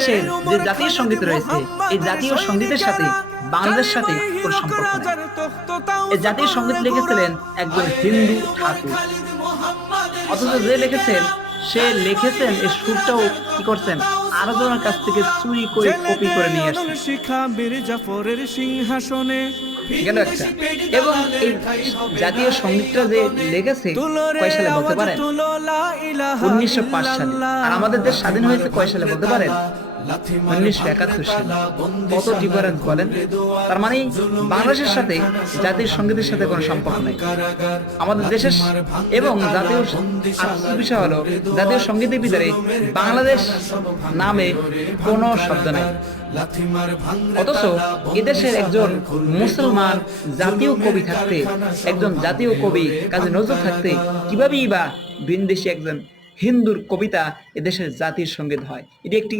বাংলাদেশে যে জাতীয় সঙ্গীত রয়েছে এই জাতীয় সঙ্গীতের সাথে বাংলাদেশের সাথে কোনো সম্পর্ক নেই। এই জাতীয় সঙ্গীত লিখেছিলেন একজন হিন্দু ঠাকুর, অথচ যে লিখেছেন সে লিখেছেন এই সুরটাও কি করছেন আরেকজনের কাছ থেকে চুরি করে কপি করে নিয়ে আসছেন। সিংহাসনে গেল একটা। এবং এই জাতীয় সঙ্গীতটা যে লেগেছে কয় সালে বলতে পারেন? 1905 সালে। আর আমাদের দেশ স্বাধীন হয়েছে কয় সালে বলতে পারেন? 1971 সালে। কত ডিফারেন্স বলেন? তার মানে বাংলাদেশের সাথে জাতীয় সঙ্গীতের সাথে কোনো সম্পর্ক নেই আমাদের দেশের। এবং জাতীয় আশ্চর্যের বিষয় হলো জাতীয় সঙ্গীতের ভিতরে বাংলাদেশ নামে কোনো শব্দ নাই। অথচ এদেশের একজন মুসলমান জাতীয় কবি থাকতে, একজন জাতীয় কবি কাজী নজরুল থাকতে কিভাবেই বা ভিনদেশী একজন হিন্দুর কবিতা এদেশের জাতীয় সঙ্গীত হয়? এটি একটি